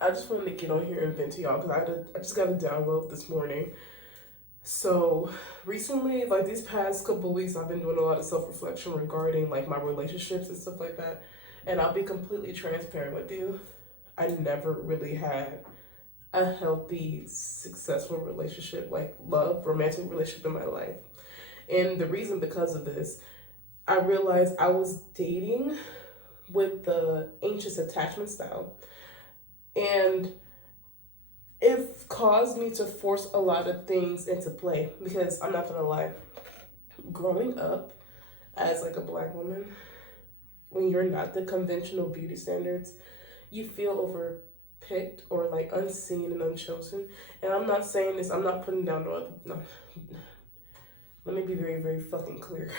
I just wanted to get on here and vent to y'all because I just got a download this morning. So recently, like these past couple of weeks, I've been doing a lot of self reflection regarding like my relationships and stuff like that. And I'll be completely transparent with you. I never really had a healthy, successful relationship, like love, romantic relationship in my life. And the reason because of this, I realized I was dating with the anxious attachment style. And it caused me to force a lot of things into play because I'm not gonna lie, growing up as like a black woman, when you're not the conventional beauty standards, you feel overpicked or like unseen and unchosen. And I'm not saying this, I'm not putting down no, let me be very, very fucking clear.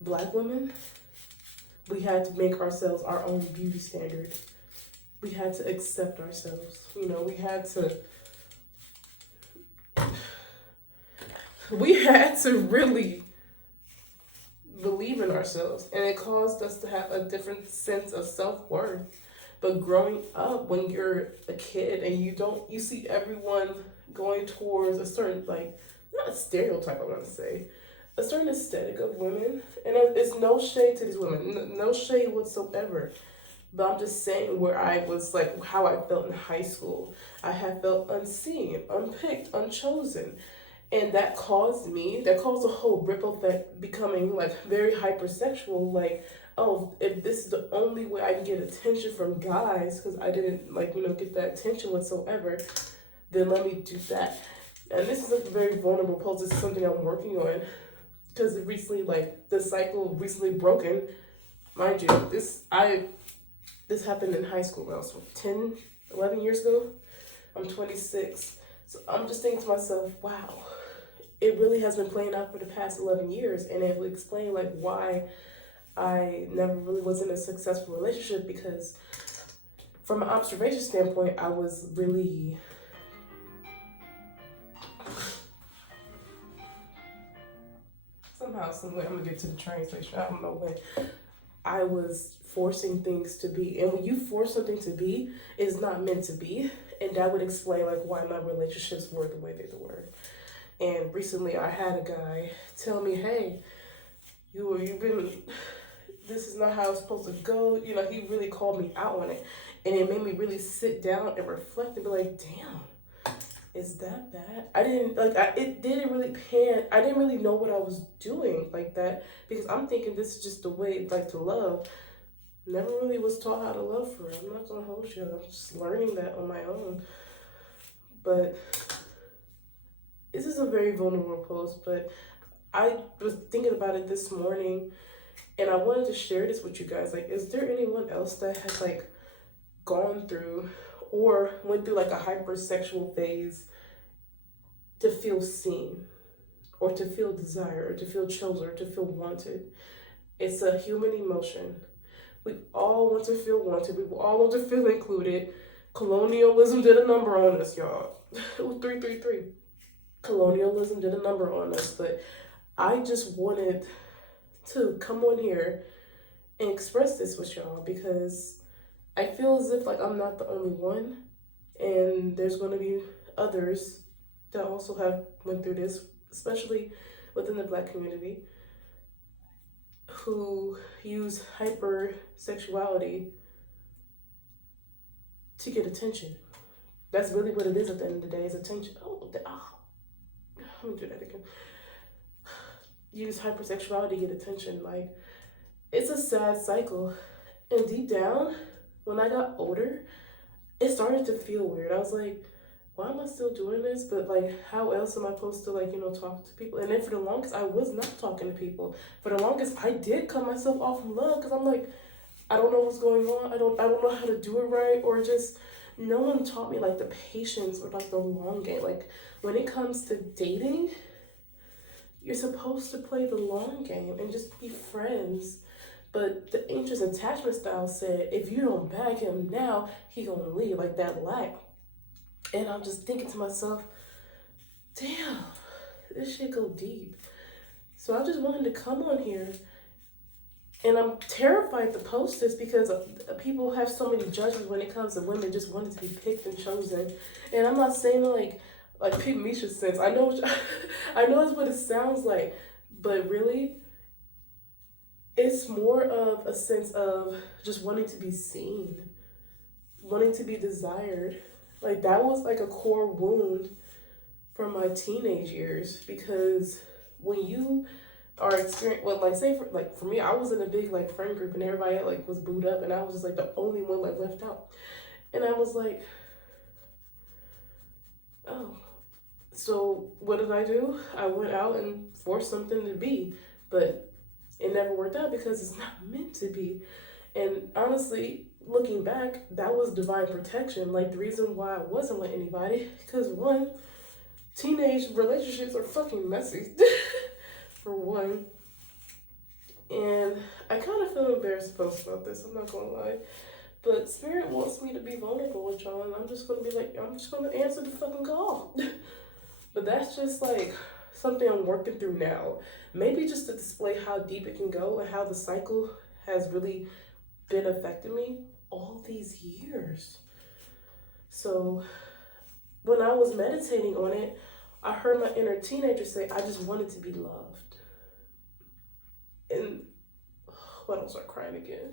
Black women, we had to make ourselves our own beauty standard. We had to accept ourselves. We had to really believe in ourselves, and it caused us to have a different sense of self-worth. But growing up, when you're a kid and you see everyone going towards a certain, like, not a stereotype, I want to say, a certain aesthetic of women. And it's no shade to these women, no shade whatsoever. But I'm just saying where I was, like, how I felt in high school. I had felt unseen, unpicked, unchosen. And that caused a whole ripple effect, becoming like very hypersexual. Like, oh, if this is the only way I can get attention from guys, because I didn't, like, get that attention whatsoever, then let me do that. And this is a very vulnerable post. This is something I'm working on because recently, like, the cycle recently broken. Mind you, this happened in high school when I was 10, 11 years ago. I'm 26. So I'm just thinking to myself, wow, it really has been playing out for the past 11 years. And it would explain, like, why I never really was in a successful relationship, because from an observation standpoint, I was really somehow, some way, I'm gonna get to the train station. I don't know when. I was forcing things to be, and when you force something to be, it's not meant to be, and that would explain, like, why my relationships were the way they were. And recently, I had a guy tell me, "Hey, you've been. This is not how it's supposed to go." He really called me out on it, and it made me really sit down and reflect and be like, "Damn, is that bad?" I didn't like. It didn't really pan. I didn't really know what I was doing like that, because I'm thinking this is just the way, like, to love. Never really was taught how to love for real. I'm not gonna hold you. I'm just learning that on my own. But this is a very vulnerable post. But I was thinking about it this morning, and I wanted to share this with you guys. Like, is there anyone else that has, like, gone through or went through, like, a hypersexual phase to feel seen, or to feel desired, or to feel chosen, or to feel wanted? It's a human emotion. We all want to feel wanted. We all want to feel included. Colonialism did a number on us, y'all. It was 333. Colonialism did a number on us, but I just wanted to come on here and express this with y'all, because I feel as if, like, I'm not the only one, and there's going to be others that also have went through this, especially within the Black community, who use hypersexuality to get attention. That's really what it is at the end of the day, is attention. Let me do that again. Use hypersexuality to get attention. Like, it's a sad cycle. And deep down, when I got older, it started to feel weird. I was like, why am I still doing this? But, like, how else am I supposed to, like, talk to people? And then for the longest, I was not talking to people. For the longest, I did cut myself off from love, because I'm like, I don't know what's going on. I don't know how to do it right, or just no one taught me, like, the patience or, like, the long game. Like, when it comes to dating, you're supposed to play the long game and just be friends. But the anxious attachment style said, if you don't bag him now, he gonna leave, like that lack. And I'm just thinking to myself, damn, this shit go deep. So I just wanted to come on here And I'm terrified to post this because people have so many judgments when it comes to women just wanting to be picked and chosen. And I'm not saying like Pete Misha says. I know I know it's what it sounds like, but really, it's more of a sense of just wanting to be seen, wanting to be desired. Like that was like a core wound from my teenage years, because when you are experiencing, well, like say for me, I was in a big like friend group and everybody like was booed up and I was just like the only one like left out, and I was like, oh, so what did I do? I went out and forced something to be, but it never worked out because it's not meant to be. And honestly, looking back, that was divine protection. Like the reason why I wasn't with anybody, because one, teenage relationships are fucking messy, for one. And I kind of feel embarrassed to post about this, I'm not gonna lie. But Spirit wants me to be vulnerable with y'all, and I'm just gonna be like, I'm just gonna answer the fucking call. But that's just like something I'm working through now. Maybe just to display how deep it can go and how the cycle has really been affecting me all these years. So when I was meditating on it, I heard my inner teenager say, I just wanted to be loved. And I don't start crying again.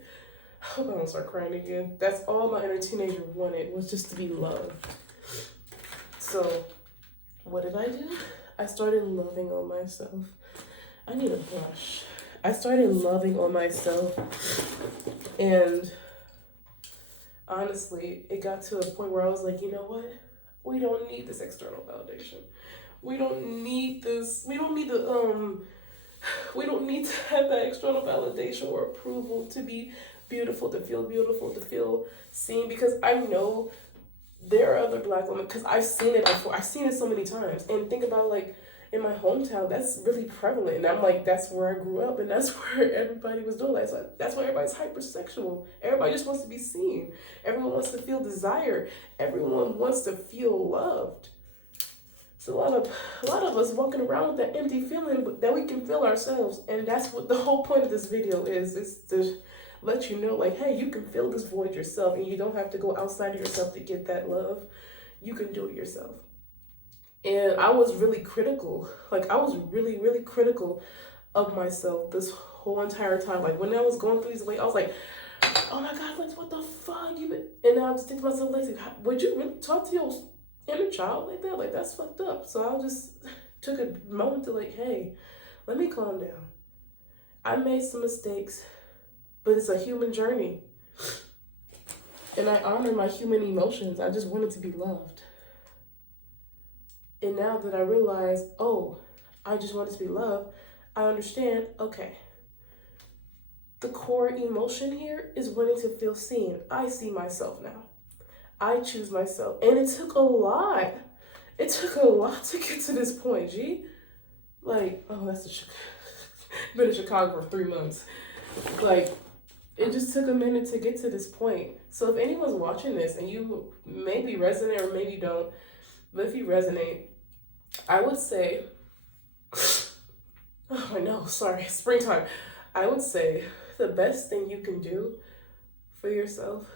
I hope I don't start crying again. That's all my inner teenager wanted, was just to be loved. So what did I do? I started loving on myself. I need a brush. I started loving on myself, and honestly, it got to a point where I was like, you know what? We don't need this external validation. We don't need this. We don't need to have that external validation or approval to be beautiful, to feel seen, because I know there are other Black women, because I've seen it before. I've seen it so many times. And think about like in my hometown, that's really prevalent. And I'm like, that's where I grew up, and that's where everybody was doing that. That's why everybody's hypersexual. Everybody just wants to be seen. Everyone wants to feel desired. Everyone wants to feel loved. So a lot of us walking around with that empty feeling that we can feel ourselves. And that's what the whole point of this video is to let you know, like, hey, you can fill this void yourself, and you don't have to go outside of yourself to get that love. You can do it yourself. And I was really critical. Like, I was really, really critical of myself this whole entire time. Like, when I was going through these ways, I was like, oh my God, like, what the fuck? And I was thinking to myself, like, would you really talk to your inner child like that? Like, that's fucked up. So I just took a moment to like, hey, let me calm down. I made some mistakes, but it's a human journey. And I honor my human emotions. I just wanted to be loved. And now that I realize, oh, I just wanted to be loved, I understand, okay, the core emotion here is wanting to feel seen. I see myself now. I choose myself. And it took a lot. It took a lot to get to this point, G. Like, oh, been in Chicago for 3 months. Like, it just took a minute to get to this point. So if anyone's watching this and you maybe resonate or maybe don't, but if you resonate, I would say, oh, I know, sorry, springtime. I would say the best thing you can do for yourself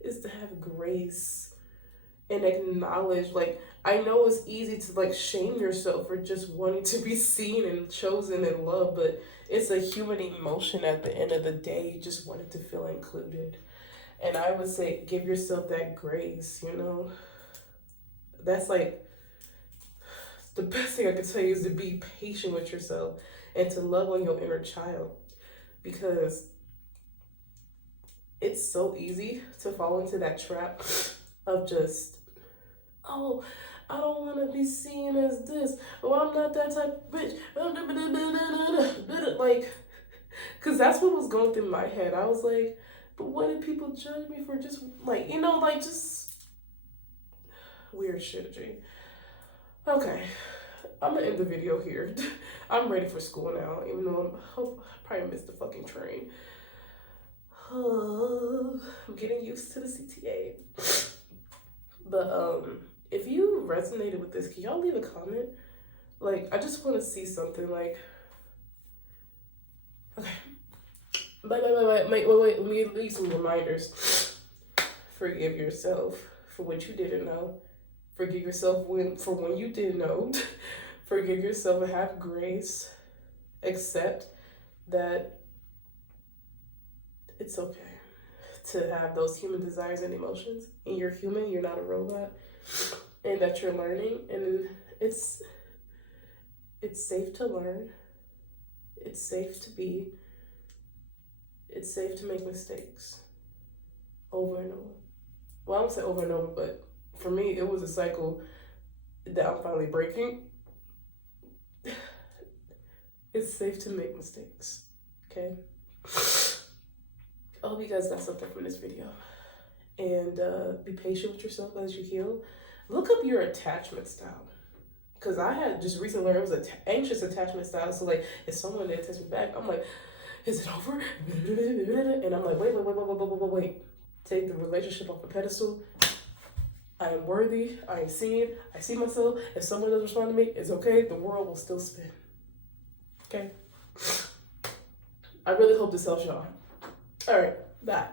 is to have grace and acknowledge, like, I know it's easy to like shame yourself for just wanting to be seen and chosen and loved, but it's a human emotion at the end of the day. You just wanted to feel included. And I would say give yourself that grace, you know? That's like the best thing I can tell you, is to be patient with yourself and to love on your inner child, because it's so easy to fall into that trap of just, oh, I don't want to be seen as this. Oh, I'm not that type of bitch. Like, because that's what was going through my head. I was like, but what did people judge me for? Just like, you know, like just weird shit, G. Okay, I'm gonna end the video here. I'm ready for school now, even though I probably missed the fucking train. I'm getting used to the CTA. But if you resonated with this, can y'all leave a comment? Like, I just want to see something. Like, okay, Wait. Let me give you some reminders. Forgive yourself for what you didn't know. Forgive yourself for when you did know. Forgive yourself and have grace. Accept that it's okay to have those human desires and emotions. And you're human, you're not a robot. And that you're learning. And it's safe to learn. It's safe to be. It's safe to make mistakes over and over. Well, I don't say over and over, but for me, it was a cycle that I'm finally breaking. It's safe to make mistakes, okay? I hope you guys got something from this video. And be patient with yourself as you heal. Look up your attachment style. Because I had just recently learned it was an anxious attachment style. So, like, if someone that takes me back, I'm like, is it over? And I'm like, wait. Take the relationship off the pedestal. I am worthy. I am seen. I see myself. If someone doesn't respond to me, it's okay. The world will still spin. Okay? I really hope this helps y'all. All right. Bye.